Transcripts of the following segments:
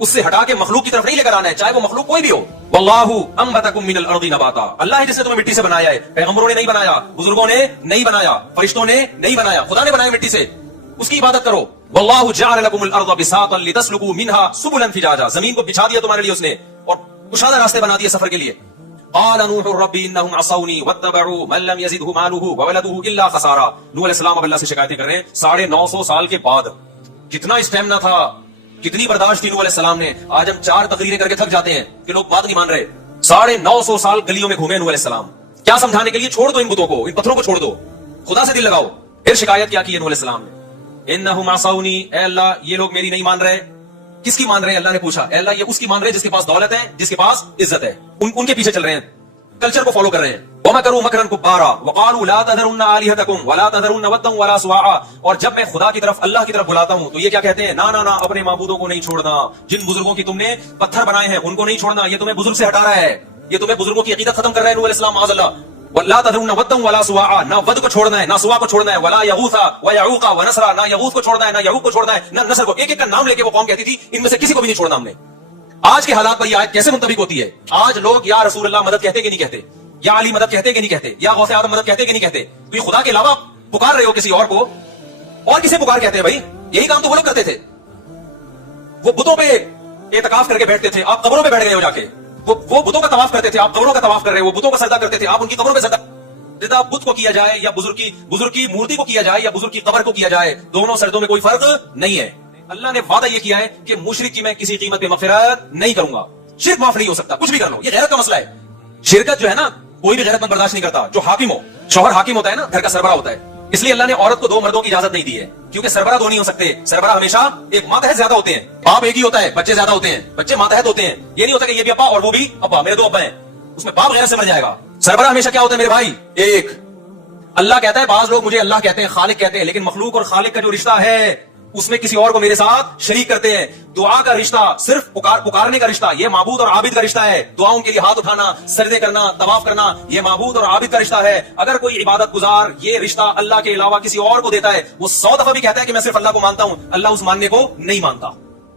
उससे हटा के मखलूक की तरफ नहीं लेकर आना है, चाहे वो मखलूक कोई भी हो। वल्लाहु अंबतकुम मिनल अर्दी नबाता, अल्लाह है जिसने तुम्हें मिट्टी से बनाया है। पैगंबरों ने नहीं बनाया, बुजुर्गों ने नहीं बनाया, फरिश्तों ने नहीं बनाया, खुदा ने बनाया मिट्टी से। उसकी इबादत करो। वल्लाहु जअल लकुमुल अर्दा बिसातन लितस्लुकू मिनहा सुबुलन फिजाजा, जमीन को बिछा दिया तुम्हारे लिए उसने और कुशादा रास्ते बना दिए सफर के लिए। क़ाल नूहु रब्बी इन्नहुम असौनी वत्तबअू मन लम यज़िदहु मालुहु व वलदुहु इल्ला खसारा। नूह अलैहिस्सलाम अब अल्लाह से शिकायतें कर रहे हैं 950 साल के बाद। कितना स्टैमिना था, कितनी बर्दाश्त थी नूह अलैहिस्सलाम ने। आज हम 4 तकरीरें करके थक जाते हैं कि लोग बात नहीं मान रहे। 950 साल गलियों में घूमे नूह अलैहिस्सलाम, क्या समझाने के लिए? छोड़ दो इन बुतों को, इन पत्थरों को छोड़ दो, खुदा से दिल लगाओ। फिर शिकायत क्या की है नूह अलैहिस्सलाम ने? इन्नहुम असौनी, ए अल्लाह ये लोग मेरी नहीं मान रहे। किसकी मान रहे हैं? अल्लाह ने पूछा। ए अल्लाह ये उसकी मान रहे हैं जिसके पास दौलत है, जिसके पास इज्जत है, उनके पीछे चल रहे हैं, कल्चर को फॉलो कर रहे हैं। वमकरू मकरन कुब्बारा वक़ालू ला तज़रुन्ना आलिहतकुम वला तज़रुन्ना वद्दन वला सुवाआ, और जब मैं खुदा की तरफ, अल्लाह की तरफ बुलाता हूं तो ये क्या कहते हैं? ना ना ना, अपने माबूदों को नहीं छोड़ना, जिन बुजुर्गों की तुमने पत्थर बनाए हैं उनको नहीं छोड़ना, ये तुम्हें बुजुर्ग से हटा रहा है, ये तुम्हें बुजुर्गों की अकीदत खत्म कर रहा है नूह अलैहिस्सलाम माज़अल्लाह। वला तज़रुन्ना वद्दन वला सुवाआ, ना वद को छोड़ना है, ना सुवा को छोड़ना है, वला यगूसा व यऊका व नसरा, ना यगूस को छोड़ना है, ना यऊक को छोड़ना है, ना नसर को। एक एक का नाम लेके वो कौम कहती थी इनमें से किसी को भी नहीं छोड़ना हमने। आज के हालात पर ये आयत कैसे मुंतबिक होती है? आज लोग या रसूल अल्लाह मदद कहते कि नहीं कहते, या अली मदद कहते कि नहीं कहते, या गौसे आदम मदद कहते कि नहीं कहते? तो ये खुदा के अलावा पुकार रहे हो किसी और को, और किसे पुकार कहते हैं भाई? यही काम तो वो लोग करते थे। वो बुतों पे एतकाफ करके बैठते थे, आप कब्रों पे बैठ गए हो जाके। वो बुतों का तवाफ करते थे, आप कब्रों का तवाफ कर रहे हो। वो बुतों का सजदा करते थे, आप उनकी कब्रों पे सजदा। बुत को किया जाए या बुजुर्ग की मूर्ति को किया जाए या बुजुर्ग की कब्र को किया जाए, दोनों सजदों में कोई फर्क नहीं है। अल्लाह ने वादा ये किया है कि मुशरिक की मैं किसी कीमत पे मगफिरत नहीं करूंगा। शिर्क माफ नहीं हो सकता, कुछ भी कर लो, ये गैरत का मसला है। शिरकत जो है ना, कोई भी गैरतमंद बर्दाश्त नहीं करता। जो हाकिम हो, शौहर हाकिम होता है ना, घर का सरबराह होता है, इसलिए अल्लाह ने औरत को 2 मर्दों की इजाजत नहीं दी है, क्योंकि सरबराह 2 नहीं हो सकते। सरबराह हमेशा एक मातहत ज्यादा होते हैं, बाप एक ही होता है, बच्चे ज्यादा होते हैं, बच्चे मातहत होते हैं। ये नहीं होता कि ये भी अब्बा और वो भी अब्बा, मेरे 2 अब्बा हैं, उसमें बाप गैरत से मर जाएगा। सरबराह हमेशा क्या होता है मेरे भाई? एक। अल्लाह कहता है, बाज लोग मुझे अल्लाह कहते हैं, खालिक कहते हैं, लेकिन मखलूक और खालिक का जो रिश्ता है उसमें किसी और को मेरे साथ शरीक करते हैं। दुआ का रिश्ता, सिर्फ पुकारने का रिश्ता, ये माबूद और आबिद का रिश्ता है। दुआओं के लिए हाथ उठाना, सजदे करना, तवाफ करना, ये माबूद और आबिद का रिश्ता है। अगर कोई इबादत गुजार ये रिश्ता अल्लाह के अलावा किसी और को देता है, वो 100 दफा भी कहता है कि मैं सिर्फ अल्लाह को मानता हूं, अल्लाह उस मानने को नहीं मानता।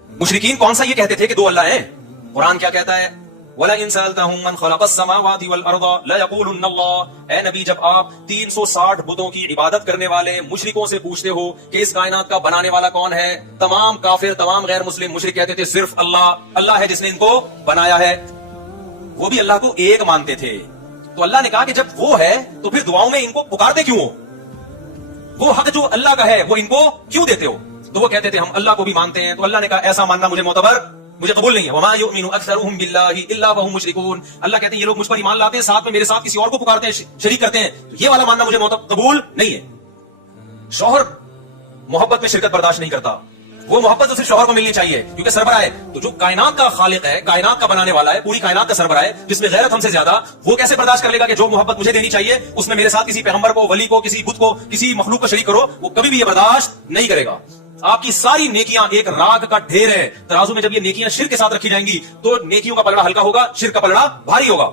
मुशरिकीन कौन सा ये कहते थे कि 2 अल्लाह हैं? कुरान क्या कहता है? वला इन सअलतहुम मन खलक़स समावाति वल अर्दा लयक़ूलुन्ना अल्लाह। ए नबी, जब आप 360 बुतों की इबादत करने वाले मुशरिकों से पूछते हो कि इस कायनात का बनाने वाला कौन है, तमाम काफिर, तमाम गैर मुस्लिम मुशरिक कहते थे सिर्फ अल्लाह, अल्लाह है जिसने इनको बनाया है। वो भी अल्लाह को एक मानते थे। तो अल्लाह ने कहा कि जब वो है तो फिर दुआओं में इनको पुकारते क्यों हो? वो हक जो अल्लाह का है वो इनको क्यों देते हो? तो वो कहते थे हम अल्लाह को भी मानते हैं। तो अल्लाह ने कहा ऐसा मानना मुझे मोतबर, मुझे कबूल नहीं है। वमा युमिनु अक्सरुहुम बिल्लाहि इल्ला वहुम मुशरिकून। अल्लाह कहते हैं ये लोग मुझ पर ईमान लाते हैं, साथ में मेरे साथ किसी और को पुकारते हैं, शरीक करते हैं। तो ये वाला मानना मुझे कबूल नहीं है। शौहर मोहब्बत में शिरकत बर्दाश्त नहीं करता। वो मोहब्बत तो सिर्फ शौहर को मिलनी चाहिए, क्योंकि सरबराह है। तो जो कायनात का खालिक है, कायनात का बनाने वाला है, पूरी कायनात का सरबराह है, जिसमें गैरत हमसे ज्यादा, वो कैसे बर्दाश्त कर लेगा कि जो मोहब्बत मुझे देनी चाहिए उसमें मेरे साथ किसी पैगंबर को, वली को, किसी बुत को, किसी मखलूक को शरीक करो? वो कभी भी ये बर्दाश्त नहीं करेगा। आपकी सारी नेकियां एक राग का ढेर है। तराजू में जब ये नेकियां शिर्क के साथ रखी जाएंगी तो नेकियों का पलड़ा हल्का होगा, शिर्क का पलड़ा भारी होगा।